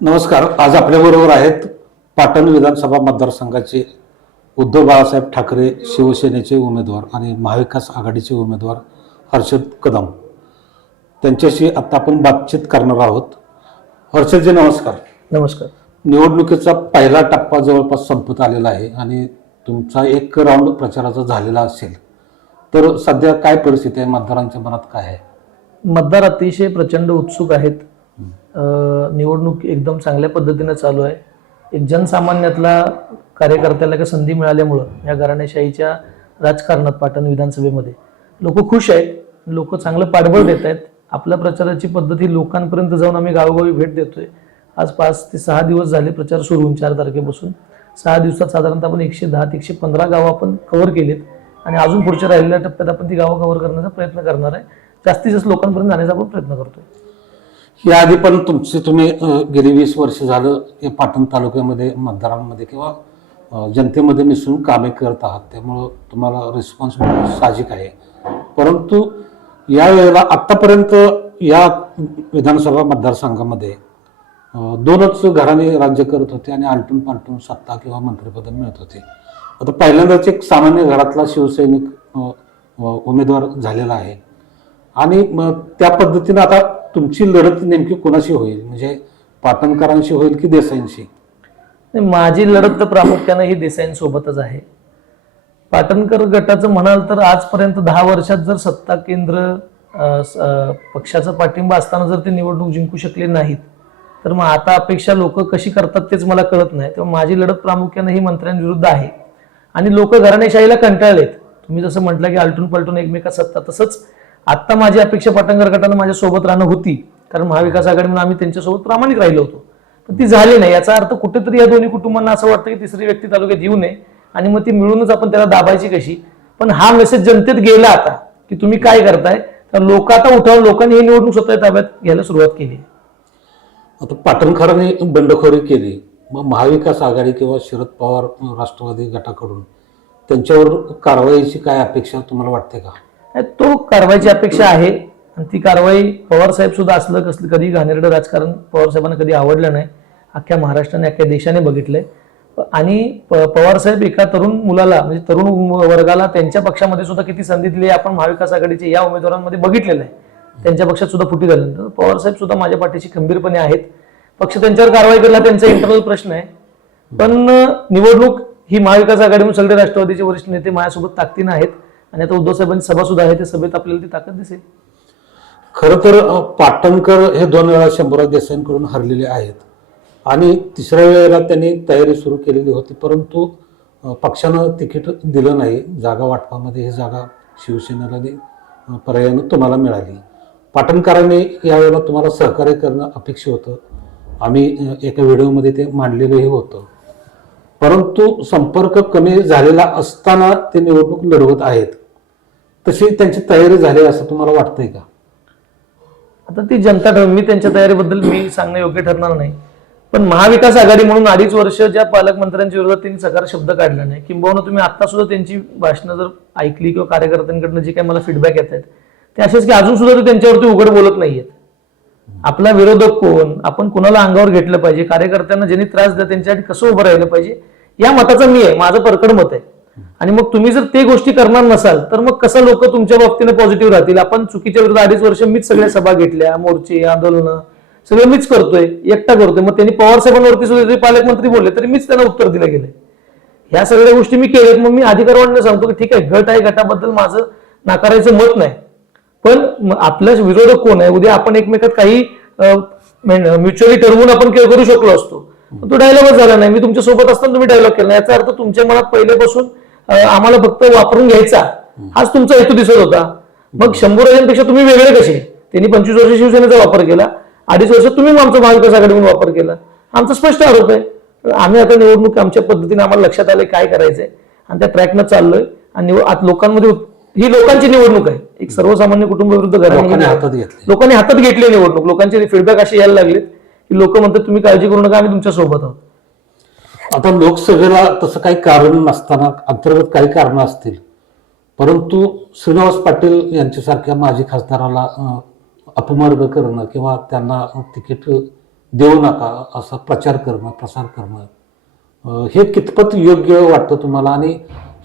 नमस्कार. आज आपल्याबरोबर आहेत पाटण विधानसभा मतदारसंघाचे उद्धव बाळासाहेब ठाकरे शिवसेनेचे उमेदवार आणि महाविकास आघाडीचे उमेदवार हर्षद कदम. त्यांच्याशी आता आपण बातचीत करणार आहोत. हर्षदजी नमस्कार. नमस्कार. निवडणुकीचा पहिला टप्पा जवळपास संपत आलेला आहे आणि तुमचा एक राऊंड प्रचाराचा झालेला असेल. तर सध्या काय परिस्थिती आहे? मतदारांच्या मनात काय आहे? मतदार अतिशय प्रचंड उत्सुक आहेत. निवडणूक एकदम चांगल्या पद्धतीनं चालू आहे. एक जनसामान्यातला कार्यकर्त्याला एक संधी मिळाल्यामुळं या घराणेशाहीच्या राजकारणात पाटण विधानसभेमध्ये. लोक खुश आहेत लोक चांगलं पाठबळ देत आहेत. आपल्या प्रचाराची पद्धत ही लोकांपर्यंत जाऊन आम्ही गावोगावी भेट देतोय. आज पाच ते सहा दिवस झाले प्रचार सुरू होऊन चार तारखेपासून. सहा दिवसात साधारणतः आपण एकशे दहा ते एकशे पंधरा गावं आपण कव्हर केलीत. आणि अजून पुढच्या राहिलेल्या टप्प्यात आपण ती गावं कव्हर करण्याचा प्रयत्न करणार आहे. जास्तीत जास्त लोकांपर्यंत जाण्याचा आपण प्रयत्न करतोय. याआधी पण तुमचे तुम्ही गेली वीस वर्ष झालं या पाटण तालुक्यामध्ये मतदारांमध्ये किंवा जनतेमध्ये मिसळून कामे करत आहात. त्यामुळं तुम्हाला रिस्पॉन्स मिळणं साहजिक आहे. परंतु या वेळेला आत्तापर्यंत या विधानसभा मतदारसंघामध्ये दोनच घराने राज्य करत होते आणि आलटून पालटून सत्ता किंवा मंत्रिपद मिळत होते. आता पहिल्यांदाच एक सामान्य घरातला शिवसैनिक उमेदवार झालेला आहे. आणि मग त्या पद्धतीनं आता तुमची लढत नेमकी कोणाशी होईल? म्हणजे पाटणकरांशी होईल की देसाईंशी? नाही, माझी लढत तर प्रामुख्यानं ही देसाईंसोबतच आहे. पाटणकर गटाचं म्हणाल तर आजपर्यंत दहा वर्षात जर सत्ता केंद्र पक्षाचा पाठिंबा असताना जर ते निवडणूक जिंकू शकले नाहीत तर मग आता अपेक्षा लोक कशी करतात तेच मला कळत नाही. तेव्हा माझी लढत प्रामुख्यानं ही मंत्र्यांविरुद्ध आहे. आणि लोक घराणेशाहीला कंटाळलेत. तुम्ही जसं म्हटलं की आलटून पलटून एकमेका सत्ता तसंच आत्ता माझी अपेक्षा पाटणकर गटानं माझ्या सोबत राहणं होती. कारण महाविकास आघाडी म्हणून आम्ही त्यांच्यासोबत प्रामाणिक राहिलो होतो. पण ती झाली नाही. याचा अर्थ कुठेतरी या दोन्ही कुटुंबांना असं वाटतं की तिसरी व्यक्ती तालुक्यात येऊ नये आणि मग ती मिळूनच आपण त्याला दाबायची कशी? पण हा मेसेज जनतेत गेला आता की तुम्ही काय करताय? तर लोक आता उठावून लोकांनी ही निवडणूक स्वतः ताब्यात घ्यायला सुरुवात केली. आता पाटणकरांनी बंडखोरी केली. मग महाविकास आघाडी किंवा शरद पवार राष्ट्रवादी गटाकडून त्यांच्यावर कारवाईची काय अपेक्षा तुम्हाला वाटते का? तो कारवाईची अपेक्षा आहे. आणि ती कारवाई पवार साहेब सुद्धा असलं कसलं कधी घाणेरडं राजकारण पवार साहेबांना कधी आवडलं नाही. अख्ख्या महाराष्ट्राने अख्ख्या देशाने बघितलंय. आणि प- पवार साहेब एका तरुण मुलाला म्हणजे तरुण वर्गाला त्यांच्या पक्षामध्ये सुद्धा किती संधी दिली आहे आपण महाविकास आघाडीचे या उमेदवारांमध्ये बघितलेलं आहे. त्यांच्या पक्षात सुद्धा फुटी झाल्यानंतर पवार साहेब सुद्धा माझ्या पाठीशी खंबीरपणे आहेत. पक्ष त्यांच्यावर कारवाई केला त्यांचा इंटरनल प्रश्न आहे. पण निवडणूक ही महाविकास आघाडीहून सगळे राष्ट्रवादीचे वरिष्ठ नेते माझ्यासोबत ताकदीनं आहेत. आणि आता उद्धव साहेबांची सभा सुद्धा आहे त्या सभेत आपल्याला ती ताकद दिसेल. खरं तर पाटणकर हे दोन वेळा शंभूराज देसाईंकडून हरलेले आहेत. आणि तिसऱ्या वेळेला त्यांनी तयारी सुरू केलेली होती परंतु पक्षानं तिकीट दिलं नाही. जागा वाटपामध्ये ही जागा शिवसेनेला पर्यायानं तुम्हाला मिळाली. पाटणकरांनी यावेळेला तुम्हाला सहकार्य करणं अपेक्षित होतं. आम्ही एका व्हिडिओमध्ये ते मांडलेलंही होतं. परंतु संपर्क कमी झालेला असताना ते निवडणूक लढवत आहेत. तशी त्यांची तयारी झाली असं तुम्हाला वाटतंय का? आता ती जनता ठरव मी त्यांच्या तयारीबद्दल मी सांगणं योग्य ठरणार नाही. पण महाविकास आघाडी म्हणून अडीच वर्ष ज्या पालकमंत्र्यांच्या विरोधात त्यांनी सकार शब्द काढला नाही. किंबहुना तुम्ही आता सुद्धा त्यांची भाषणं जर ऐकली किंवा कार्यकर्त्यांकडनं जे काही मला फीडबॅक येत आहेत ते असेच की अजून सुद्धा ते त्यांच्यावरती उघड बोलत नाहीयेत. आपला विरोधक कोण? आपण कुणाला अंगावर घेतलं पाहिजे? कार्यकर्त्यांना ज्यांनी त्रास द्या त्यांच्यासाठी कसं उभं राहिलं पाहिजे? या मताचं मी आहे. माझं परकड मत आहे. आणि मग तुम्ही जर ते गोष्टी करणार नसाल तर मग कसं लोक तुमच्या बाबतीने पॉझिटिव्ह राहतील? आपण चुकीच्या विरुद्ध अडीच वर्ष मीच सगळ्या सभा घेतल्या मोर्चे आंदोलनं सगळं मीच करतोय एकटा करतोय. मग त्यांनी पवार साहेबांवरती सुद्धा पालकमंत्री बोलले तरी मीच त्यांना उत्तर दिलं गेलं ह्या सगळ्या गोष्टी मी केल्यात. मग मी अधिकारवाढीने सांगतो की ठीक आहे गट आहे गटाबद्दल माझं नाकारायचं मत नाही. पण म- आपल्या विरोधक कोण आहे? उद्या आपण एकमेकात काही म्युच्युअली ठरवून आपण के- करू शकलो असतो. तो डायलॉगच झाला नाही. मी तुमच्यासोबत असताना तुम्ही डायलॉग केला याचा अर्थ तुमच्या मनात पहिल्यापासून आम्हाला फक्त वापरून घ्यायचा. हाच तुमचा हेतू दिसत होता. मग शंभर राजांपेक्षा तुम्ही वेगळे कसे? त्यांनी पंचवीस वर्ष शिवसेनेचा वापर केला. अडीच वर्ष तुम्ही आमचा महाविकास आघाडीतून वापर केला. आमचा स्पष्ट आरोप आहे. आम्ही आता निवडणूक आमच्या पद्धतीने आम्हाला लक्षात आलंय काय करायचंय. आणि त्या ट्रॅकनं चाललोय. आणि आत लोकांमध्ये ही लोकांची निवडणूक आहे. एक सर्वसामान्य कुटुंब विरुद्ध घराणे लोकांनी हातात घेतले. लोकांनी हातात घेतली निवडणूक. लोकांचे फीडबॅक असे यायला लागलेत की लोक म्हणतात तुम्ही काळजी करू नका आम्ही तुमच्यासोबत आहोत. आता लोकसभेला तसं काही कारण नसताना अंतर्गत काही कारणं असतील परंतु श्रीनिवास पाटील यांच्यासारख्या माजी खासदाराला अपमार्ग करणं किंवा त्यांना तिकीट देऊ नका असा प्रचार करणं प्रसार करणं हे कितपत योग्य वाटतं तुम्हाला? आणि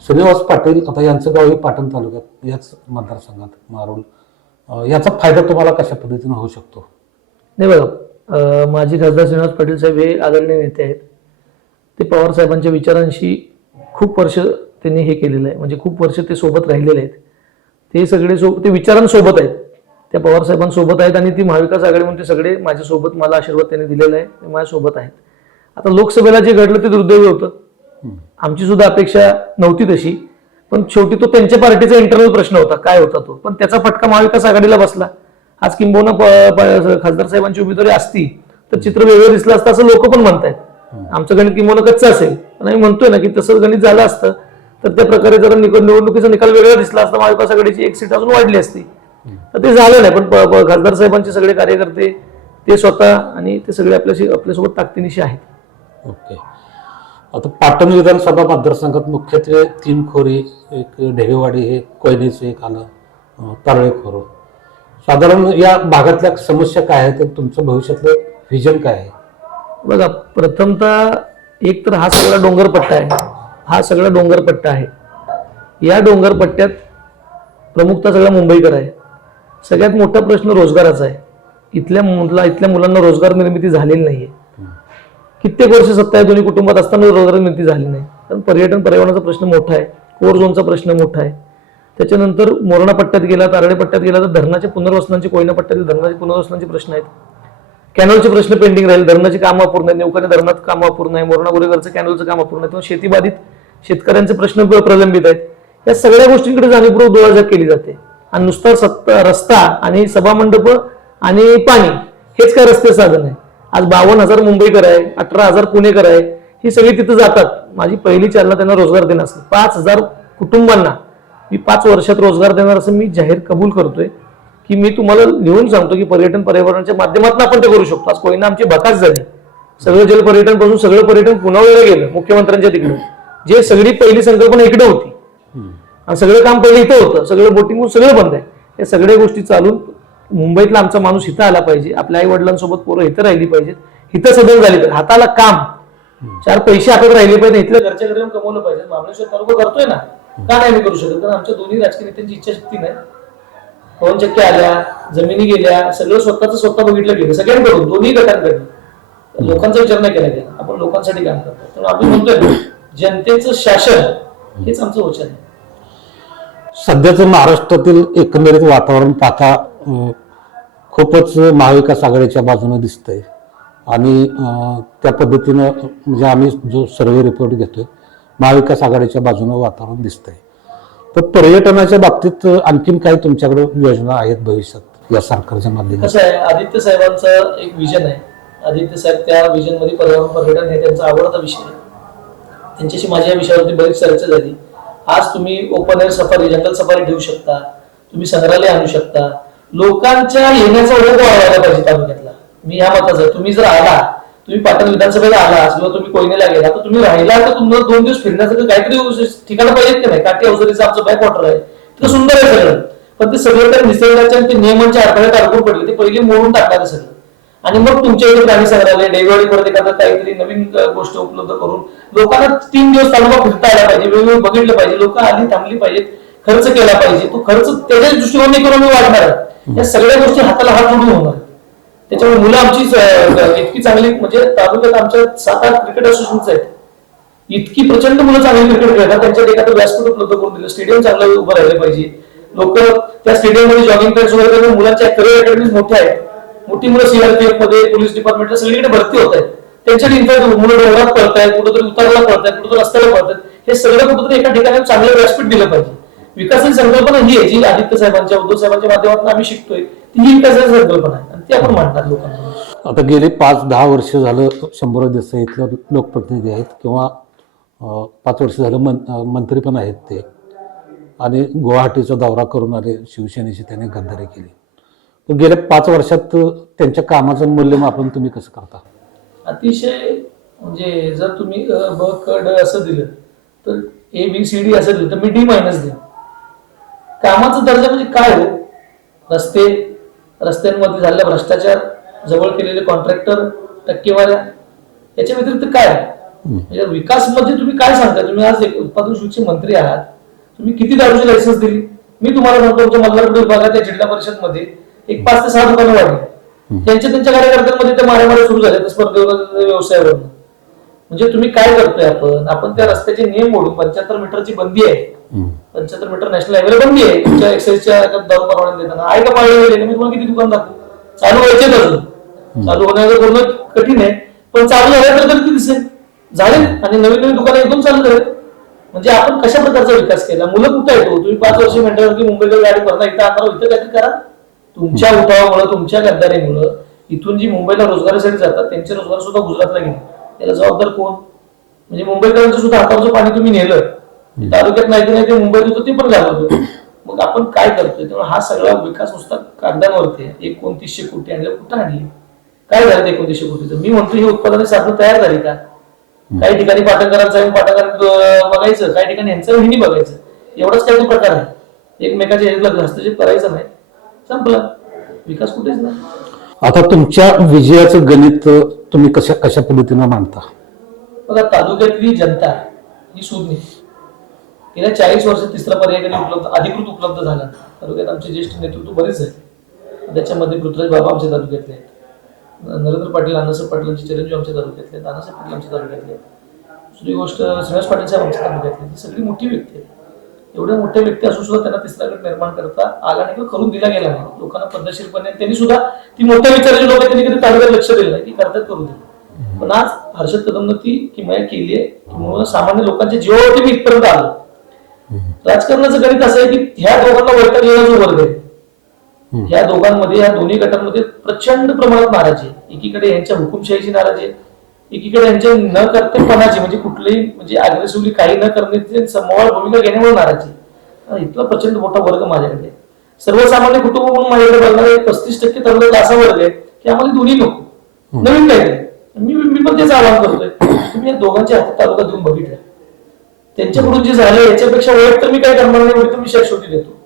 श्रीनिवास पाटील आता यांचं गाव हे पाटण तालुक्यात याच मतदारसंघात मारोल याचा फायदा तुम्हाला कशा पद्धतीने होऊ शकतो? नाही बघा माझी माजी खासदार श्रीनिवास पाटील साहेब हे आदरणीय नेते आहेत. ते पवार साहेबांच्या विचारांशी खूप वर्ष त्यांनी हे केलेलं आहे. म्हणजे खूप वर्ष ते सोबत राहिलेले आहेत. ते सगळे सो ते विचारांसोबत आहेत. त्या पवार साहेबांसोबत आहेत आणि ती महाविकास आघाडी म्हणून ते सगळे माझ्यासोबत मला आशीर्वाद त्यांनी दिलेला आहे. ते माझ्यासोबत आहेत. आता लोकसभेला जे घडलं ते दुर्दैवी होतं. आमची सुद्धा अपेक्षा नव्हती तशी. पण शेवटी तो त्यांच्या पार्टीचा इंटरनल प्रश्न होता. काय होता तो? पण त्याचा फटका महाविकास आघाडीला बसला. आज किंबहुना खासदार साहेबांची उमेदवारी असती तर चित्र वेगळं दिसलं असतं असं लोक पण म्हणतायत. आमचं गणित किंबहुना कच्चं असेल. पण आम्ही म्हणतोय ना की तसंच गणित झालं असतं तर त्या प्रकारे जर निवडणुकीचा निकाल वेगळा दिसला असता महाविकास आघाडीची एक सीट अजून वाढली असती. तर ते झालं नाही पण खासदार साहेबांचे सगळे कार्यकर्ते ते स्वतः आणि ते सगळे आपल्याशी आपल्यासोबत ताकदीनिशी आहेत. ओके. आता पाटण विधानसभा मतदारसंघात मुख्यत्वे तीन खोरी एक ढेगेवाडी हे कोयनेचं एक आलं अं, तारळे खोरं. साधारण या भागातल्या समस्या काय आहेत तुमचं भविष्यातलं व्हिजन काय आहे? बघा प्रथमतः एक तर हा सगळा डोंगरपट्टा आहे. हा सगळा डोंगरपट्टा आहे. या डोंगरपट्ट्यात प्रमुखतः सगळा मुंबईकर आहे. सगळ्यात मोठा प्रश्न रोजगाराचा आहे. इथल्या मुला इथल्या मुलांना रोजगार निर्मिती झालेली नाहीये. कित्येक वर्ष सत्ता आहे दोन्ही कुटुंबात असताना रोजगार निर्मिती झाली नाही. कारण पर्यटन पर्यावरणाचा प्रश्न मोठा आहे. कोर झोनचा प्रश्न मोठा आहे. त्याच्यानंतर मोरणा पट्ट्यात गेला तारडे पट्ट्यात गेला तर धरणाच्या पुनर्वसनाचे कोयना पट्ट्यातील धरणाचे पुनर्वसनाचे प्रश्न आहेत. कॅनलचे प्रश्न पेंडिंग राहील. धरणाची कामं अपूर्ण आहे नेवकाने धरणात काम अपूर्ण आहे. मोरणा कॅनलचं काम अपूर्ण आहे तेव्हा शेतीबाधित शेतकऱ्यांचे प्रश्न प्रलंबित आहेत. या सगळ्या गोष्टींकडे जाणीवपूर्वक डोळाझाक केली जाते. आणि नुसता सत्ता रस्ता आणि सभामंडप आणि पाणी हेच काय रस्ते साधन आहे. आज बावन्न हजार मुंबईकर आहे अठरा हजार पुणेकर आहे. ही सगळी तिथं जातात. माझी पहिली चालना त्यांना रोजगार देणार असेल पाच हजार कुटुंबांना मी पाच वर्षात रोजगार देणार असं मी जाहीर कबूल करतोय. की मी तुम्हाला लिहून सांगतो की पर्यटन पर्यावरणाच्या माध्यमातून आपण ते करू शकतो. आज कोयना आमची बकाच झाली. सगळं जलपर्यटनपासून सगळं पर्यटन पुनवलं गेलं मुख्यमंत्र्यांच्या तिकडे जे सगळी पहिली संकल्पना इकडे होती. आणि सगळं काम पहिले इथं होतं. सगळं बोटिंग सगळं बंद आहे. या सगळ्या गोष्टी चालून मुंबईतला आमचा माणूस इथं आला पाहिजे. आपल्या आई वडिलांसोबत पोरं इथं राहिली पाहिजेत. इथं सदन झाली पाहिजे. हाताला काम. चार पैसे हातात राहिले पाहिजे इथल्या घरच्या घरी कमवलं पाहिजे. महाबळेश्वर तालुका करतोय ना. का नाही मी करू शकत? कारण आमच्या दोन्ही राजकीय नेत्यांची इच्छाशक्ती नाही. पवन चक्क्या आल्या जमिनी गेल्या सगळं स्वतःच स्वतः बघितलं गेलं. सगळ्यांकडून दोन्ही गटांकडून. लोकांचा विचार नाही केला गेला. आपण लोकांसाठी काम करतो आपण म्हणतोय जनतेचं शासन हेच आमचं वचन आहे. सध्याचं महाराष्ट्रातील एकंदरीत वातावरण पाहता खूपच महाविकास आघाडीच्या बाजूने दिसतंय. आणि त्या पद्धतीनं म्हणजे आम्ही जो सर्वे रिपोर्ट घेतोय महाविकास आघाडीच्या बाजूने वातावरण दिसतंय. तर पर्यटनाच्या बाबतीत आणखीन काही तुमच्याकडे योजना आहेत भविष्यात या सरकारच्या माध्यमातून? कसं आहे आदित्य साहेबांचं एक विजन आहे. आदित्य साहेब त्या विजनमध्ये पर्यावरण पर्यटन हे त्यांचा आवडता विषय आहे. त्यांच्याशी माझ्या या विषयावरती बरीच चर्चा झाली. आज तुम्ही ओपन एअर सफारी जंगल सफारी ठेवू शकता. तुम्ही संग्रहालय आणू शकता. लोकांच्या येण्याचा वर्ग वाढवायला पाहिजे तालुक्यातला. मी ह्या मताचा आहे. तुम्ही जर आला तुम्ही पाटण विधानसभेला आला किंवा तुम्ही कोयनेला गेला तर तुम्ही राहिला तर तुम्हाला दोन दिवस फिरण्यासाठी काहीतरी ठिकाणं पाहिजेत की नाही? काठी अवसरीचं आमचं बॅक वॉटर आहे. ते सुंदर आहे सगळं. पण ते सगळं तर निसर्गाच्या आणि ते नियमांच्या अडथळ्यात अडकून पडले. ते पहिले मोडून टाकणार सगळं. आणि मग तुमच्या इथे प्राणी संग्रहालय डेगवाडी परत एखादं काहीतरी नवीन गोष्ट उपलब्ध करून. लोकांना तीन दिवस तालुका फिरता आला पाहिजे वेगवेगळे बघितलं पाहिजे. लोक आली थांबली पाहिजेत खर्च केला पाहिजे. तो खर्च त्याच्याच दृष्टिकोन इकॉनॉमी वाढणार आहे. या सगळ्या गोष्टी हाताला हात जोडून होणार. त्याच्यामुळे मुलं आमची इतकी चांगली म्हणजे तालुक्यात आमच्या सात आठ क्रिकेट असोसिएशन्स आहेत. इतकी प्रचंड मुलं चांगली क्रिकेट खेळतात. त्यांच्यात एखादं व्यासपीठ उपलब्ध करून दिलं. स्टेडियम चांगलं उभं राहिलं पाहिजे. लोक त्या स्टेडियममध्ये जॉगिंग ट्रॅक्स वगैरे करून मुलांच्या करिअर अकॅडमीज मोठ्या आहेत. मोठी मुलं सीआरपीएफमध्ये पोलीस डिपार्टमेंटला सगळीकडे भरती होत आहेत. त्यांच्यात इन्फॅक्ट मुलं डोंगरात पळतायत कुठेतरी उतारला पळतायत कुठेतरी रस्त्याला पळतायत. हे सगळं कुठेतरी एका ठिकाणी चांगलं व्यासपीठ दिलं पाहिजे. विकासाची संकल्पना ही आहे जी आदित्य साहेबांच्या उद्धव साहेबांच्या माध्यमातून आम्ही शिकतोय. ती ही विकासाची संकल्पना आहे. ती आपण मांडणार लोकांना. आता गेले पाच दहा वर्ष झालं शंभर देसाई इथलं लोकप्रतिनिधी आहेत किंवा पाच वर्ष झालं अं, मंत्री पण आहेत ते. आणि गुवाहाटीचा दौरा करून आले शिवसेनेशी त्याने गद्दारी केली. तर गेल्या पाच वर्षात त्यांच्या कामाचं मूल्यमापन तुम्ही कसं करता? अतिशय म्हणजे जर तुम्ही ब क ड असं दिलं तर ए बी सी डी असं दिलं तर मी डी मायनस देईन. कामाचा दर्जा म्हणजे काय हो? रस्ते रस्त्यांमध्ये झालेला भ्रष्टाचार जवळ केलेले कॉन्ट्रॅक्टर टक्केवाऱ्या याच्या व्यतिरिक्त काय? आहे? म्हणजे विकासमध्ये तुम्ही काय सांगता? तुम्ही आज एक उत्पादन शुल्कचे मंत्री आहात. तुम्ही किती दारूची लायसन्स दिली? मी तुम्हाला सांगतो आमच्या मल्हारपूर विभागात या जिल्हा परिषदमध्ये एक पाच ते सहा दुकानं वाढली. त्यांच्या त्यांच्या कार्यकर्त्यांमध्ये ते मारामारी सुरू त्या स्पर्धेवर व्यवसायावर म्हणजे तुम्ही काय करतोय आपण? आपण त्या रस्त्याचे नियम मोडून पंच्याहत्तर मीटरची बंदी आहे. पंच्याहत्तर मीटर नॅशनल हायवेला बंदी आहे. तुमच्या एक्साईजच्या दारू परवाना देताना. आहे का पाळले गेले मी तुम्हाला किती दुकान दाखवू? चालू व्हायचे अजून. चालू होण्याचं बोलणं कठीण आहे. पण चालू झालं तर ते दिसेल? झाले. आणि नवीन नवीन दुकानं एकदम चालू झाले म्हणजे आपण कशा प्रकारचा विकास केला? मुलं कुठे येतो तुम्ही पाच वर्ष म्हटल्यावर की मुंबईकडे गाडी भरणार इथं आणणार इथं काहीतरी करा. तुमच्या उठावामुळे तुमच्या गद्दारीमुळं इथून जी मुंबईला रोजगारासाठी जातात त्यांचे रोजगार सुद्धा गुजरातला गेले त्याला जबाबदार कोण? म्हणजे मुंबईकरांचं सुद्धा हातावरचं पाणी तुम्ही नेलं. तालुक्यात नाही नाही ते मुंबईत होतं ते पण घालवतो मग आपण काय करतोय? त्यामुळे हा सगळा विकास नुसता कागदांवरती आहे. एकोणतीसशे कोटी आणले कुठं आणले? काय झालं एकोणतीसशे कोटीचं? मी म्हणतो ही उत्पादने साधनं तयार झाली का? काही ठिकाणी पाटणकरांचा येऊन पाटणकर बघायचं. काही ठिकाणी यांचं हिनी बघायचं. एवढाच काही प्रकार आहे. एकमेकाच्या ह्याच्यातला हस्तक्षेप करायचं नाही. संपला. विकास कुठेच नाही. आता तुमच्या विजयाचं गणित तुम्ही कशा कशा पद्धतीनं मांडता? बघा तालुक्यातली जनता ही सुज्ञ गेल्या चाळीस वर्षात तिसरा पर्याय उपलब्ध अधिकृत उपलब्ध झाला. तालुक्यात आमचे ज्येष्ठ नेतृत्व बरेच आहे त्याच्यामध्ये पृथ्वीराज बाबा आमच्या तालुक्यातले आहेत. नरेंद्र पाटील अण्णासाहेब पाटलांचे चिरंजीव आमच्या तालुक्यातले आहेत. नानासाहेब पाटील आमच्या तालुक्यातले आहेत. दुसरी गोष्ट सुरेश पाटील साहेब आमच्या तालुक्यातले ही सगळी मोठी व्यक्ती आहे एवढ्या मोठ्या व्यक्ती असून सुद्धा त्यांना तिसरा गट निर्माण करता आला नाही किंवा करून दिला गेला नाही. लोकांना पद्धतशीरपणे त्यांनी सुद्धा ती मोठ्या विचाराची लोक त्यांनी कधी तालुक्यात लक्ष दिलं नाही. ती करतात करून दिली. पण आज हर्षद कदमनं ती किमया केली आहे. किंवा सामान्य लोकांच्या जीवावरती मी इथपर्यंत आलो. राजकारणाचं गणित असं आहे की ह्या दोघांना वैताग जो वर्ग आहे या दोघांमध्ये या दोन्ही गटांमध्ये प्रचंड प्रमाणात नाराजी आहे. एकीकडे यांच्या हुकुमशाहीची नाराजी आहे. एकीकडे यांच्या न करतेपणाची म्हणजे कुठलीही म्हणजे अग्रेसिव्हली काही न करण्याची समोर भूमिका घेण्यामुळे नाराजी इथला प्रचंड मोठा वर्ग माझ्याकडे. सर्वसामान्य कुटुंब म्हणून माझ्याकडे बघणारे पस्तीस टक्के तरुणाचा असा वर्ग आहे की आम्हाला दोन्ही नको. नवीन काहीतरी. मी मी पण तेच आवाहन करतोय. तुम्ही या दोघांच्या हातात तालुका देऊन बघितलं. त्यांच्याकडून जे झालं याच्यापेक्षा वाईट तर मी काय करणार नाही वाईट तर मी शेवटी देतो.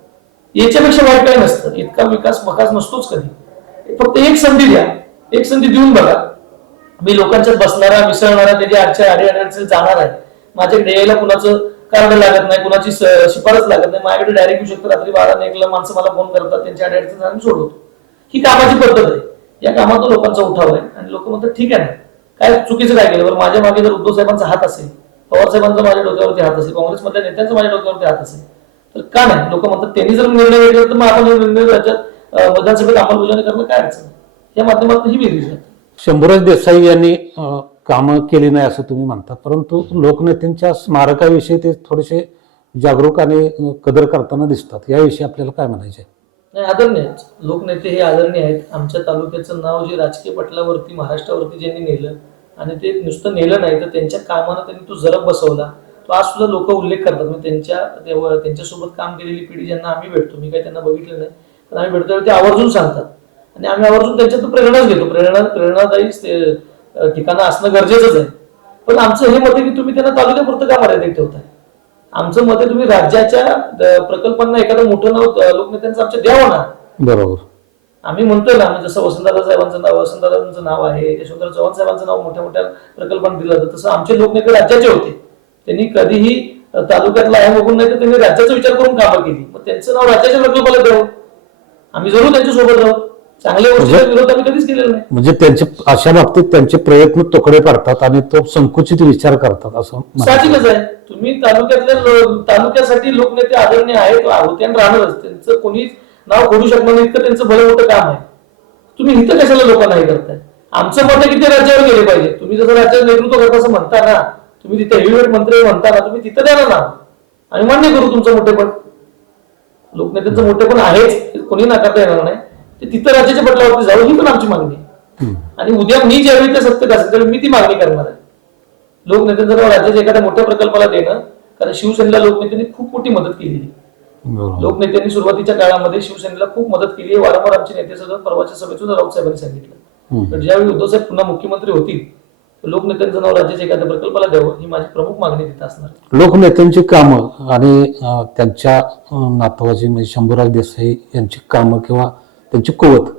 याच्यापेक्षा वाईट काही नसतं. इतका विकास मकास नसतोच कधी. फक्त एक संधी द्या. एक संधी देऊन बघा. मी लोकांच्यात बसणारा मिसळणारा त्याची आजच्या आडी जाणार आहे. माझ्याकडे यायला कुणाचं कार्ड लागत नाही कुणाची शिफारस लागत नाही. माझ्याकडे डायरेक्ट येऊ शकतो. रात्री बारा एकला माणसं मला फोन करतात त्यांच्या आडी आम्ही सोडवतो. ही कामाची पद्धत आहे. या कामात लोकांचा उठाव आहे. आणि लोक म्हणतात ठीक आहे ना. काय चुकीचं काय केलं? बरं माझ्या मागे जर उद्धव साहेबांचा हात असेल पवार साहेबांचा माझ्या डोक्यावरती हात असेल काँग्रेसमधल्या नेत्यांचा माझ्या डोक्यावरती हात असेल. तर का नाही? लोक म्हणतात त्यांनी जर निर्णय घेतला तर मग आपण निर्णय राज्यात विधानसभेत अंमलबजावणी करणं काय अडचण? या माध्यमातून ही वेगळी शंभूराज देसाई यांनी कामं केली नाही असं तुम्ही म्हणता परंतु लोकनेत्यांच्या स्मारकाविषयी ते थोडेसे जागरूक आणि कदर करताना दिसतात. याविषयी आपल्याला काय म्हणायचे नाही आदरणीय. लोकनेते हे आदरणीय आहेत. आमच्या तालुक्याचं नाव जे राजकीय पटलावरती महाराष्ट्रावरती ज्यांनी नेलं आणि ते नुसतं नेलं नाही तर त्यांच्या कामानं त्यांनी तो जरब बसवला. तो आज सुद्धा लोक उल्लेख करतात. म्हणजे त्यांच्या तेव्हा त्यांच्यासोबत काम केलेली पिढी ज्यांना आम्ही भेटतो मी काही त्यांना बघितलं नाही पण आम्ही भेटतो ते आवर्जून सांगतात. आणि आम्ही आवर्जून त्यांच्यातून प्रेरणाच घेतो. प्रेरणा प्रेरणादायी ठिकाणं असणं गरजेचंच आहे. पण आमचं हे मत आहे की तुम्ही त्यांना तालुक्यापुरतं का मर्यादित ठेवताय? आमचं मत आहे तुम्ही राज्याच्या प्रकल्पांना एखादं मोठं नाव लोकनेत्यांचं आमच्या द्यावं ना? बरोबर. आम्ही म्हणतोय ना म्हणजे जसं वसंतदादा साहेबांचं नाव वसंतदादांचं नाव आहे यशवंतराव चव्हाण साहेबांचं नाव मोठ्या मोठ्या प्रकल्पांना दिलं जातं. तसं आमचे लोकनेते राज्याचे होते. त्यांनी कधीही तालुक्यातला आहे बघून नाही तर त्यांनी राज्याचा विचार करून कामं केली. मग त्यांचं नाव राज्याच्या प्रकल्पाला द्यावं आम्ही जरूर त्यांच्यासोबत राहू. चांगल्या गोष्टीचा विरोध आम्ही कधीच केलेला नाही. म्हणजे त्यांचे अशा बाबतीत त्यांचे प्रयत्न तुकडे पडतात आणि तो संकुचित विचार करतात असं. साहजिकच आहे. तुम्ही तालुक्यातल्या तालुक्यासाठी लोकनेते आदरणीय आहेत होते आणि राहणारच. त्यांचं कोणीच नाव खोडू शकणार नाही इतकं त्यांचं भलं मोठं काम आहे. तुम्ही इथं कशाला लोकांना हे करताय? आमचं मत आहे की ते राज्यावर गेले पाहिजे. तुम्ही जसं राज्याचं नेतृत्व करता असं म्हणता ना तुम्ही तिथे हेवीवेट मंत्री म्हणता ना तुम्ही तिथं द्या ना आणि मान्य करू तुमचं मोठेपण. लोकनेत्यांचं मोठेपण आहेच कोणी नाकारता येणार नाही. ते तिथं राज्याच्या पटलावरती जावं ही पण आमची मागणी आहे. आणि उद्या मी ज्यावेळी त्या सत्तेत असेल त्यावेळी मी ती मागणी करणार आहे. लोकनेत्यांचं राज्याच्या एखाद्या मोठ्या प्रकल्पाला देणं कारण शिवसेनेला लोकनेत्यांनी खूप मोठी मदत केली. लोकनेत्यांनी सुरुवातीच्या काळामध्ये शिवसेनेला खूप मदत केली आहे. वारंवार आमचे नेते सगळं परवाच्या सभेत सुद्धा राऊत साहेबांनी सांगितलं. तर ज्यावेळी उद्धव साहेब पुन्हा मुख्यमंत्री होतील लोकनेत्यांचं नाव राज्याच्या एखाद्या प्रकल्पाला द्यावं ही माझी प्रमुख मागणी तिथं असणार. लोकनेत्यांची कामं आणि त्यांच्या नातवाची म्हणजे शंभूराज देसाई यांची कामं किंवा त्यांची कुवत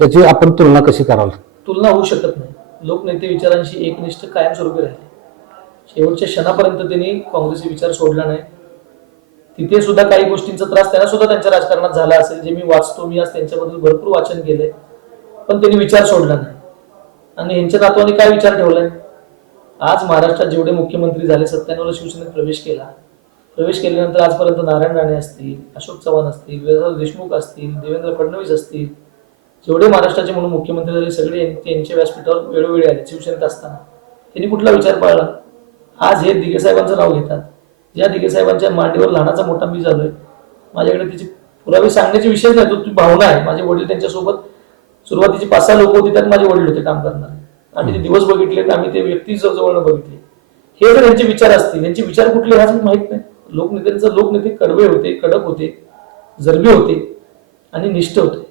याची आपण तुलना कशी कराल? तुलना होऊ शकत नाही. लोकनेते विचारांशी एकनिष्ठ कायमस्वरूपी राहिले. शेवटच्या क्षणापर्यंत त्यांनी काँग्रेसी विचार सोडला नाही. तिथे सुद्धा काही गोष्टींचा त्रास त्यांना सुद्धा त्यांच्या राजकारणात झाला असेल. जे मी वाचतो मी आज त्यांच्याबद्दल भरपूर वाचन केलंय. पण त्यांनी विचार सोडला नाही. आणि यांच्या नातवाने काय विचार ठेवलाय? आज महाराष्ट्रात जेवढे मुख्यमंत्री झाले सत्त्याण्णवला शिवसेनेत प्रवेश केला. प्रवेश केल्यानंतर आजपर्यंत नारायण राणे असतील अशोक चव्हाण असतील विलासराव देशमुख असतील देवेंद्र फडणवीस असतील. जेवढे महाराष्ट्राचे म्हणून मुख्यमंत्री झाले सगळे त्यांच्या व्यासपीठावर वेळोवेळी आले शिवसेनेत असताना. त्यांनी कुठला विचार पाळला? आज हे दिघे साहेबांचं नाव घेतात. ज्या दिघे साहेबांच्या मांडीवर लहानाचा मोठा मी झालोय. माझ्याकडे त्याचे पुरावे सांगण्याचे विषय नाही तो ती भावना आहे. माझे वडील त्यांच्यासोबत सुरुवातीची पाच सहा लोक होती त्यात माझे वडील होते काम करणारे. आम्ही ते दिवस बघितलेत आम्ही ते व्यक्ती जवळ बघितले. हे जर यांचे विचार असतील यांचे विचार कुठले ह्याच माहीत नाही. लोकनेत्यांचे लोकनेते कडवे होते कडक होते जरबे होते आणि निष्ठ होते.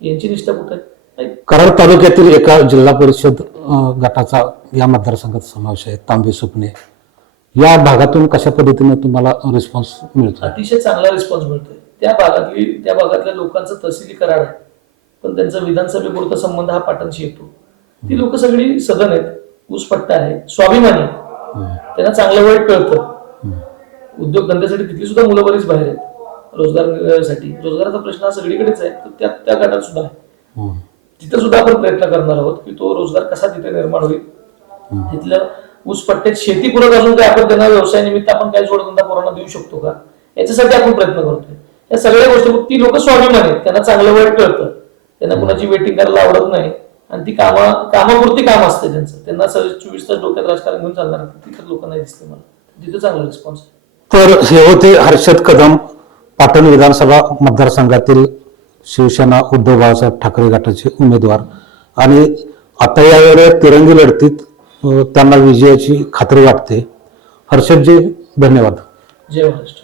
यांची निष्ठा कुठे. कराड तालुक्यातील एका जिल्हा परिषद गटाचा या मतदारसंघात समावेश आहे तांबे सुपणे. या भागातून कशा पद्धतीने तुम्हाला रिस्पॉन्स मिळतो अतिशय चांगला रिस्पॉन्स मिळतोय. त्या भागातली त्या भागातल्या लोकांचं तहसीली कराड आहे. पण त्यांचा विधानसभेपुरता संबंध हा पाटणशी येतो. ती लोक सगळी सदन आहेत. ऊसपट्टा आहे. स्वाभिमानी. त्यांना चांगलं वाईट कळतं. उद्योगधंद्यासाठी तिथली सुद्धा मुलं बरीच बाहेर आहेत. रोजगारासाठी रोजगाराचा प्रश्न हा सगळीकडेच आहे. तर त्या त्या गटात सुद्धा आहे. तिथं सुद्धा आपण प्रयत्न करणार आहोत की तो रोजगार कसा तिथे निर्माण होईल. तिथलं ऊस पट्ट्यात शेतीपूरक अजून काय आपण त्यांना व्यवसाय निमित्त आपण काय जोडधंदा पोरांना देऊ शकतो का? याच्यासाठी आपण प्रयत्न करतोय. या सगळ्या गोष्टी ती लोक स्वाभिमान आहेत. त्यांना चांगलं वाईट कळतं. त्यांना कुणाची वेटिंग करायला आवडत नाही. आणि ती कामा कामापुरती काम असते त्यांचं. त्यांना चोवीस तास डोक्यात राजकारण घेऊन चालणार तिथं लोक नाही दिसते मला. तिथं चांगला रिस्पॉन्स तर हे होते हर्षद कदम पाटण विधानसभा मतदारसंघातील शिवसेना उद्धव बाळासाहेब ठाकरे गटाचे उमेदवार. आणि आता यावेळेस तिरंगी लढतीत त्यांना विजयाची खात्री वाटते. हर्षदजी धन्यवाद. जय महाराष्ट्र.